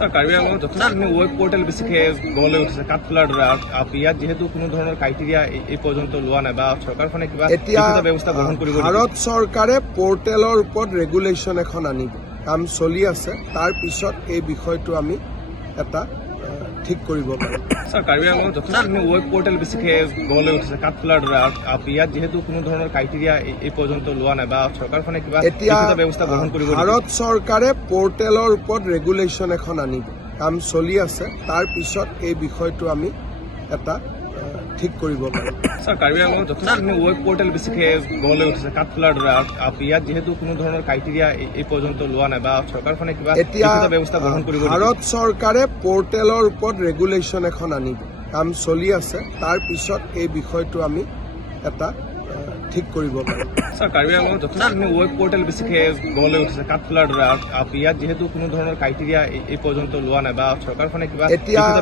কাৰ্বি আংলঙত যথেষ্টখিনি web portal বেছিকৈ গঢ়লৈ উঠিছে কাঠফুলাৰ দ্বাৰা। ইয়াত যিহেতু কোনো ধৰণৰ ক্ৰাইটেৰিয়া এই পৰ্যন্ত লোৱা নাই বা চৰকাৰখনে কিবা ব্যৱস্থা গ্ৰহণ কৰিব। ভাৰত চৰকাৰে পৰ্টেলৰ ওপৰত ৰেগুলেশ্যন এখন আনিব, কাম চলি আছে। তাৰ পিছত এই বিষয়টো আমি এটা ঠিক কৰিব পাৰিম। কাৰ্বি আংলঙত যথেষ্টখিনি ৱেব পৰ্টেল বেছিকৈ গঢ়লৈ উঠিছে কাঠফুলাৰ দ্বাৰা। ইয়াত যিহেতু কোনো ধৰণৰ ক্ৰাইটেৰিয়া এই পৰ্যন্ত লোৱা নাই বা চৰকাৰখনে কিবা ব্যৱস্থা গ্ৰহণ কৰিব। ভাৰত চৰকাৰে পৰ্টেলৰ ওপৰত ৰেগুলেশ্যন এখন আনিব, কাম চলি আছে। তাৰ পিছত এই বিষয়টো আমি এটা ঠিক কৰিব পাৰিম। কাৰ্বি আংলঙত যথেষ্টখিনি ৱেব পৰ্টেল বেছিকৈ গঢ়লৈ উঠিছে কাঠফুলাৰ দ্বাৰা। ইয়াত যিহেতু কোনো ধৰণৰ ক্ৰাইটেৰিয়া এই পৰ্যন্ত লোৱা নাই বা চৰকাৰখনে কিবা ব্যৱস্থা গ্ৰহণ কৰিব। ভাৰত চৰকাৰে পৰ্টেলৰ ওপৰত ৰেগুলেশ্যন এখন আনিব, কাম চলি আছে। তাৰ পিছত এই বিষয়টো আমি এটা ঠিক কৰিব পাৰিম। কাৰ্বি আংলঙত যথেষ্টখিনি ৱেব পৰ্টেল বেছিকৈ গঢ়লৈ উঠিছে কাঠফুলাৰ দ্বাৰা। ইয়াত যিহেতু কোনো ধৰণৰ ক্ৰাইটেৰিয়া এই পৰ্যন্ত লোৱা নাই বা চৰকাৰখনে কিবা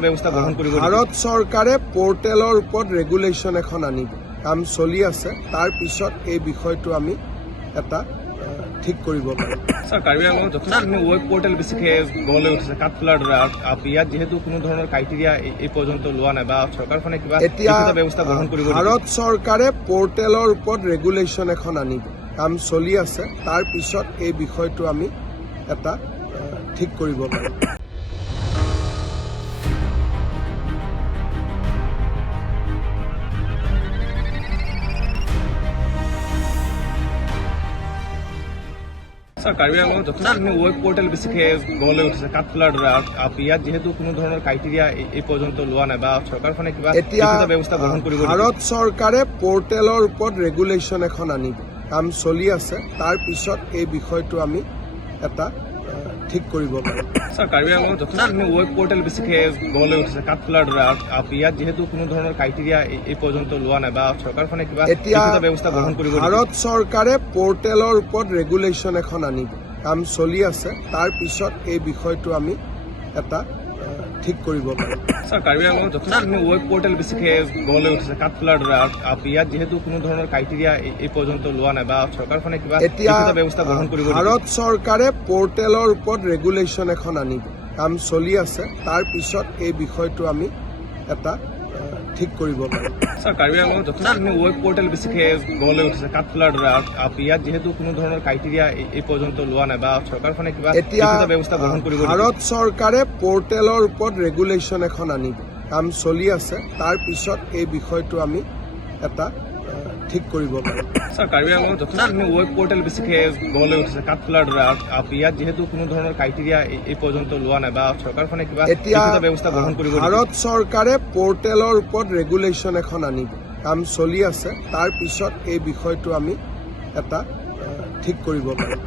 ব্যৱস্থা গ্ৰহণ কৰিব। ভাৰত চৰকাৰে পৰ্টেলৰ ওপৰত ৰেগুলেশ্যন এখন আনিব, কাম চলি আছে। তাৰ পিছত এই বিষয়টো আমি এটা ঠিক কৰিব পাৰিম। কাৰ্বি আংলঙত যথেষ্টখিনি ৱেব পৰ্টেল বেছিকৈ গঢ়লৈ উঠিছে কাঠফুলাৰ দ্বাৰা। ইয়াত যিহেতু কোনো ধৰণৰ ক্ৰাইটেৰিয়া এই পৰ্যন্ত লোৱা নাই বা চৰকাৰখনে কিবা ব্যৱস্থা গ্ৰহণ কৰিব। ভাৰত চৰকাৰে পৰ্টেলৰ ওপৰত ৰেগুলেশ্যন এখন আনিব, কাম চলি আছে। তাৰ পিছত এই বিষয়টো আমি এটা ঠিক কৰিব পাৰিম। কাৰ্বি আংলঙত যথেষ্টখিনি ৱেব পৰ্টেল বেছিকৈ গঢ়লৈ উঠিছে কাঠফুলাৰ দ্বাৰা। ইয়াত যিহেতু কোনো ধৰণৰ ক্ৰাইটেৰিয়া এই পৰ্যন্ত লোৱা নাই বা চৰকাৰখনে কিবা ব্যৱস্থা গ্ৰহণ কৰিব। ভাৰত চৰকাৰে পৰ্টেলৰ ওপৰত ৰেগুলেশ্যন এখন আনিব, কাম চলি আছে। তাৰ পিছত এই বিষয়টো আমি এটা ঠিক কৰিব পাৰিম। কাৰ্বি আংলঙত যথেষ্টখিনি ৱেব পৰ্টেল বেছিকৈ গঢ়লৈ উঠিছে কাঠফুলাৰ দ্বাৰা। ইয়াত যিহেতু কোনো ধৰণৰ ক্ৰাইটেৰিয়া এই পৰ্যন্ত লোৱা নাই বা চৰকাৰখনে কিবা ব্যৱস্থা গ্ৰহণ কৰিব। ভাৰত চৰকাৰে পৰ্টেলৰ ওপৰত ৰেগুলেশ্যন এখন আনিব, কাম চলি আছে। তাৰ পিছত এই বিষয়টো আমি এটা ঠিক কৰিব পাৰিম। কাৰ্বি আংলঙত যথেষ্টখিনি ৱেব পৰ্টেল বেছিকৈ গঢ়লৈ উঠিছে কাঠফুলাৰ দ্বাৰা। ইয়াত যিহেতু কোনো ধৰণৰ ক্ৰাইটেৰিয়া এই পৰ্যন্ত লোৱা নাই বা চৰকাৰখনে কিবা ব্যৱস্থা গ্ৰহণ কৰিব। ভাৰত চৰকাৰে পৰ্টেলৰ ওপৰত ৰেগুলেশ্যন এখন আনিব, কাম চলি আছে। তাৰ পিছত এই বিষয়টো আমি এটা ঠিক কৰিব পাৰিম। কাৰ্বি আংলঙত যথেষ্টখিনি ৱেব পৰ্টেল বেছিকৈ গঢ়লৈ উঠিছে কাঠফুলাৰ দ্বাৰা। ইয়াত যিহেতু কোনো ধৰণৰ ক্ৰাইটেৰিয়া এই পৰ্যন্ত লোৱা নাই বা চৰকাৰখনে কিবা ব্যৱস্থা গ্ৰহণ কৰিব। ভাৰত চৰকাৰে পৰ্টেলৰ ওপৰত ৰেগুলেশ্যন এখন আনিব, কাম চলি আছে। তাৰ পিছত এই বিষয়টো আমি এটা ঠিক কৰিব পাৰিম। কাৰ্বি আংলঙত যথেষ্টখিনি ৱেব পৰ্টেল বেছিকৈ গঢ়লৈ উঠিছে কাঠফুলাৰ দ্বাৰা। ইয়াত যিহেতু কোনো ধৰণৰ ক্ৰাইটেৰিয়া এই পৰ্যন্ত লোৱা নাই বা চৰকাৰখনে কিবা ব্যৱস্থা গ্ৰহণ কৰিব। ভাৰত চৰকাৰে পৰ্টেলৰ ওপৰত ৰেগুলেশ্যন এখন আনিব, কাম চলি আছে। তাৰ পিছত এই বিষয়টো আমি এটা ঠিক কৰিব পাৰিম।